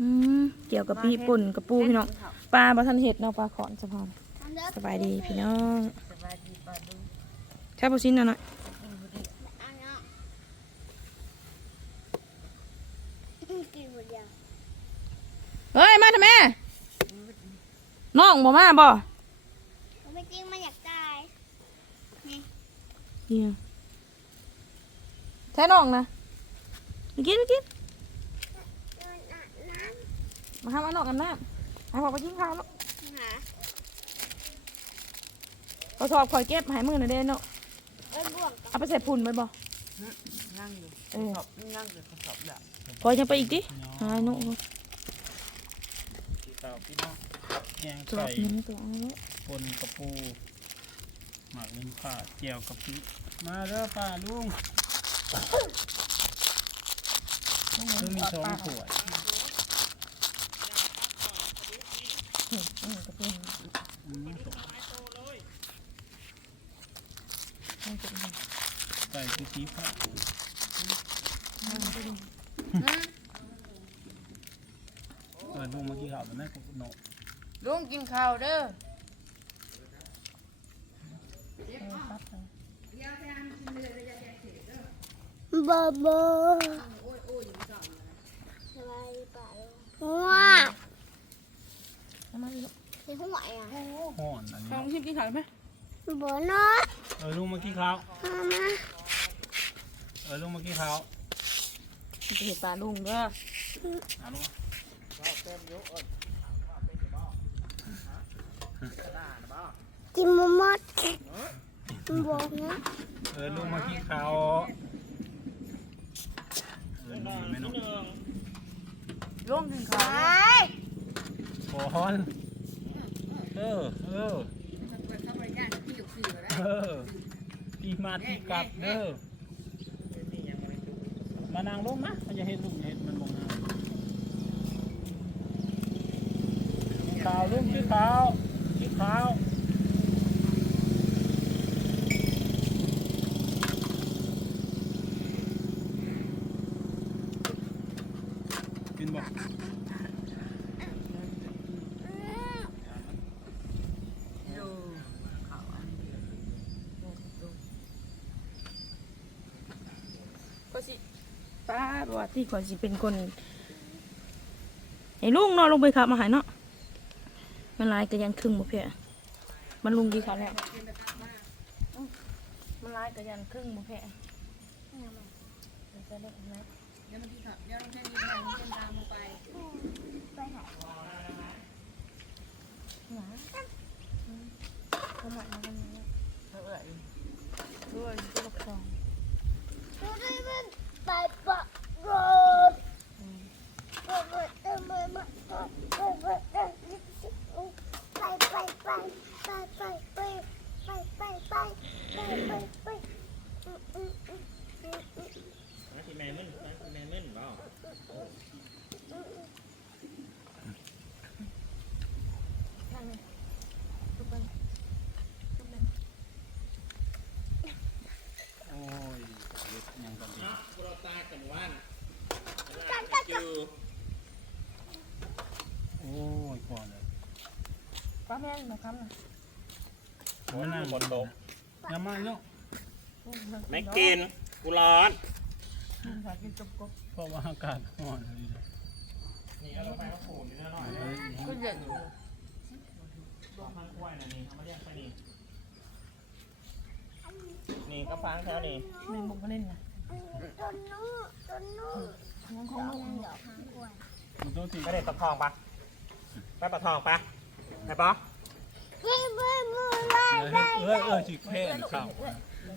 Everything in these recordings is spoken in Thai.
อืมเกี่ยวกับปีปุ่นกับปูพี่น้องปลาบ่ทันเห็ดเนาะปลาขอนสะพานสบายดีพี่น้องสบายดีป่าดูใช่ปูชิ้นหน่อยกินหมดยังเฮ้ยมาทำไมน้องบ่มาบ่ไม่จริงมันอยากตายเนี่ยใช่น้องนะมากินมากินโดนอาบน้ มาทำอันน้องกันน้ำให้พอไปกินข้าวแล้วำหาเขาสอบคอยเก็บใหายมือหน่อยเด้เนาะเอ้ยบ่วงกับเอาไปใส่พุ่นไปบ่นั่งอยู่เออสอบนั่งอยู่กระสอบละพอยังไปอีกดิหายนุสีขาวพี่น้องแกงตัวไก่นี้ตัวนี้ปนกระปู หมักลิ้นผ่าเจียวกะปิมาเด้อป้าลุงคือมีสองถ้วย ใส่สีสีผ้าเปิดลุงเมื่อกี้ข่าวแต่แม่ก็โนลุงกินข้าวเด้อบ้าบ้าว้า เอามาดิลูกในหัวอะห่อนอันนี้ลองชิมกินขาวไหมบอร์เนาะเออลุงมื่อกี้ข่าวมามาเออลุงมื่อกี้ข่าวมันจะเห็ดปลาลุงเด้อเอาลุงกินมะมดบอกนะเออลุงมื่อกี้ข่าวเออลุงไม่นอนลุงกินข้าวไป ขอนเออเออเออพี่มาพี่กลับเด้อมานางลงนะมันจะเห็นลุงเห็นมันมองงาขาวลุงชื่อขาวชื่อขาวกินบ่ อยู่ข้าวอันนี้ ก็สิป้าบอกว่าที่ก่อนสิเป็นคนไอ้ลุงเนาะลงไปขับมาหายเนาะมันลายก็ยังครึ่งบ่เพียมันลุงกี่ครั้งแล้วอื้อมันลายก็ยังครึ่งบ่เพียจะได้ไหมเดี๋ยวมันกินข้าวเดี๋ยวลุงแค่นี้ไปลุงแค่ตามมึงไปไปหาเขาหมายมากันนี้เออเออด้วย Bye. โอ้ยก่อนเลยป้าแม่นะครับนะโอ้ยนั่งบนโต๊ะอย่ามาเนาะไม่กินกูร้อนเพราะว่าอากาศร้อนเลยนี่เอาลงไปก็ปูนนิดหน่อยเอ้ยก็เย็นอยู่ต้องพันกล้วยนะนี่เอามาเรียกไปนี่นี่ก็ฟังแถวนี่แม่บุกมาเล่นไงต้นนู้ต้น นู้น้องของลูกดอกหางกล้วยมันต้องสิไปเด็ดตะทองปะไปปะทองปะไปปะเฮ้ยเฮ้ยมือไล่เอ้ยเอ้ยเอ้ยสิแพ้นข้าว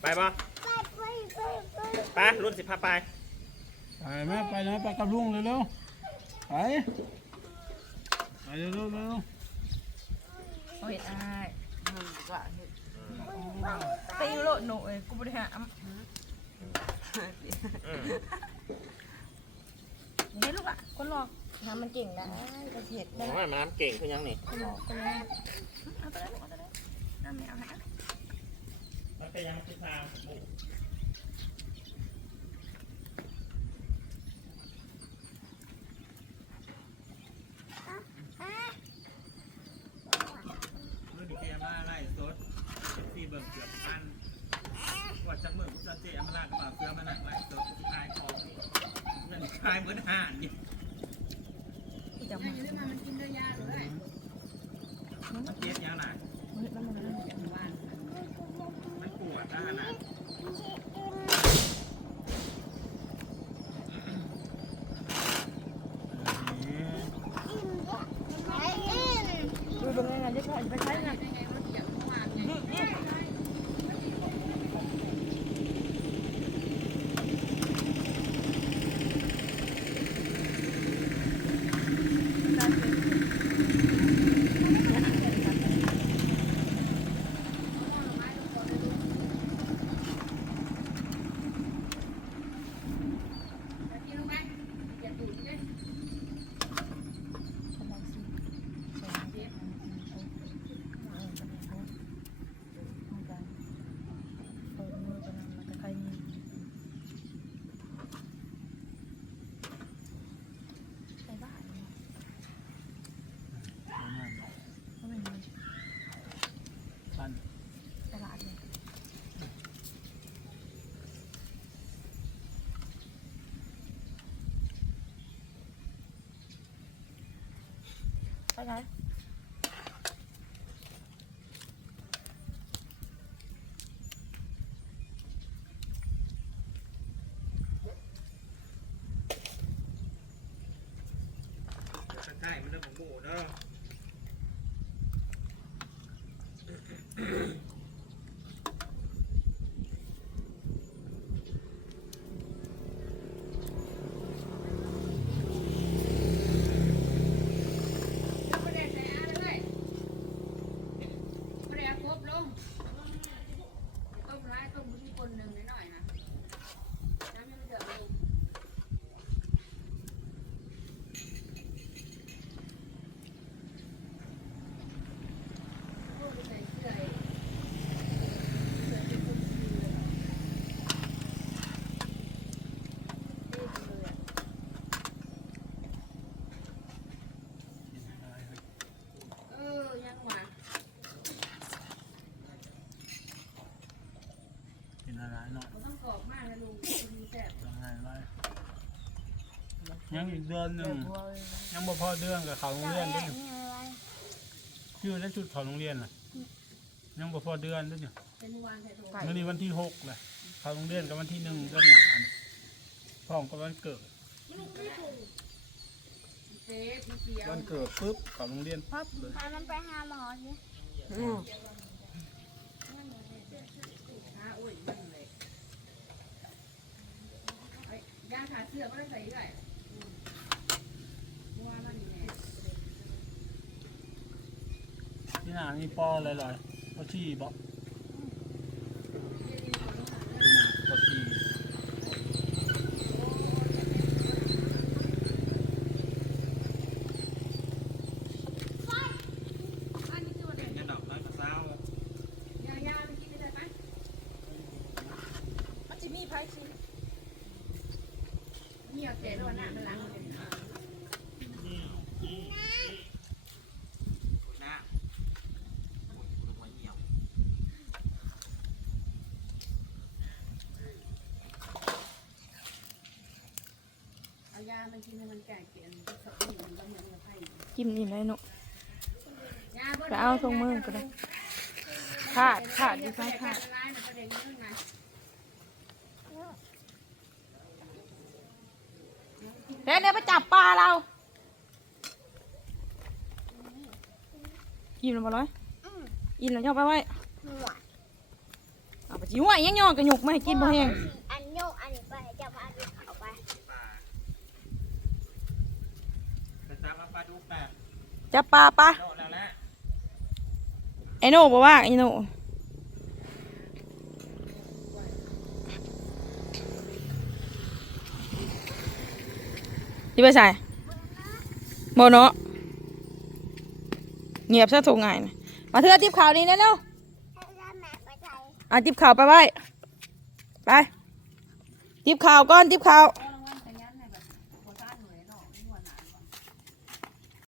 ไปปะไปไปไปไปไปรุ่นสิบพาไปไปแม่ไปนะไปกับลุงเร็วๆไปไปเร็วๆเร็วเอาเห็ดอ้ายมันบอกว่าเฮ็ดตีโลดหนูเอ้ยกูบริหาร คนหลอกหามันเก่งได้กระเทียดได้ไม่มน้ำเก่งคือยังนี่คนนเอาตัวแรกเอาตัวแรกน้ำไม่เอาให้มันเป็นยังคิดทางบุกเบิ่งเกือบพันกว่าจะเมื่อจะเจอมาลากระเป๋าเสื้อมาหนักหลายตัวสุายของเงินคายเหมือนห่านอยู่ จับมาอยู่ได้มามันกินด้วยยาเลยมันเจ็บยังไงเฮ้ยมันมันมันบ้านมันปวดนะนะ ดูตรงนี้ไงจะพอไปใช้ไง ยังไงรถเหยียบเมื่อวานไง กินลงไปอย่าดูดเลย ปัน ตลาดเลย ไปไหนใช่มันเรื่องของหมูเนาะ ไม่ได้ใส่อาเลยไม่ได้ครบลงต้มร้ายต้มที่คนหนึ่งหน่อยนะน้ำยังไม่เดือดลงพูดไปใส่เสื้อเสื้อเป็นคนสีเลยเท่จังเลยอะ เออ ยังหวาน กินอะไรหน่อย มันต้องกรอบมากนะลุงมันมีแซ่บ ยังไงไร ยังอีกเดือนหนึ่งบัวเลยยังบ่พอเดือนกับเขาโรงเรียนด้วยนี่ชื่อและชุดเขาโรงเรียนน่ะ ยังบ่พอเดือนด้วยเนี่ยเป็นเมื่อวานใส่ถุงวันนี้วันที่หกเลยเขาโรงเรียนกับวันที่หนึ่งเดือนหนาเนี่ยพร้อมกับวันเกิดเจ๊พี่เกียววันเกิดปุ๊บเขาโรงเรียนปั๊บเลยพามันไปหาหมอสิหาอุ้ยมันเลยไอ้ยางขาเสื้อก็ได้ใส่ด้วยเมื่อวานมันนี่แหละ ที่หน้ามีปอลอยๆปอชี่บอกที่หนาปอชี่ อันนี้คือวันไหน จะดอกน้อยกระเซ้ายายาไปกินได้ไหม มันจะมีไพ่สิ เหี่ยวเจ๊ด้วยหน้ามันล้างเลย หน้าหัวเหี่ยว เอายา มันกินให้มันแก่เกลียนก็สดนี่มันก็ยังมาให้จิ้มนี่เลยหนุยาไปเอาทงมือก็ได้ขาดขาดอยู่ไฟขาดร้ายนะประเด็นนี้นะเดี๋ยวเดี๋ยวไปจับปลาเราอิ่มแล้วบ่ร้อยอิ่มแล้วจะเอาไปไว้หัวเอาไปจิ้มไว้ยังย่อกระหยกไม่ให้กินบ่แห้ง อันโยกอันนี้ไปจะพาดูเขาไป ป่าจะจับมาปลาดุกแบบ จับปลาปะไอโน่บอกว่าไอโน่ที่ไปใส่โมโนะเงียบซะถูกไงนะมาเถอะติบข่าวนี้แล้วเร็วถ้าได้แม่ไปใส่ๆอะติบข่าวไปไว้ไปติบข่าวก่อนติบข่าว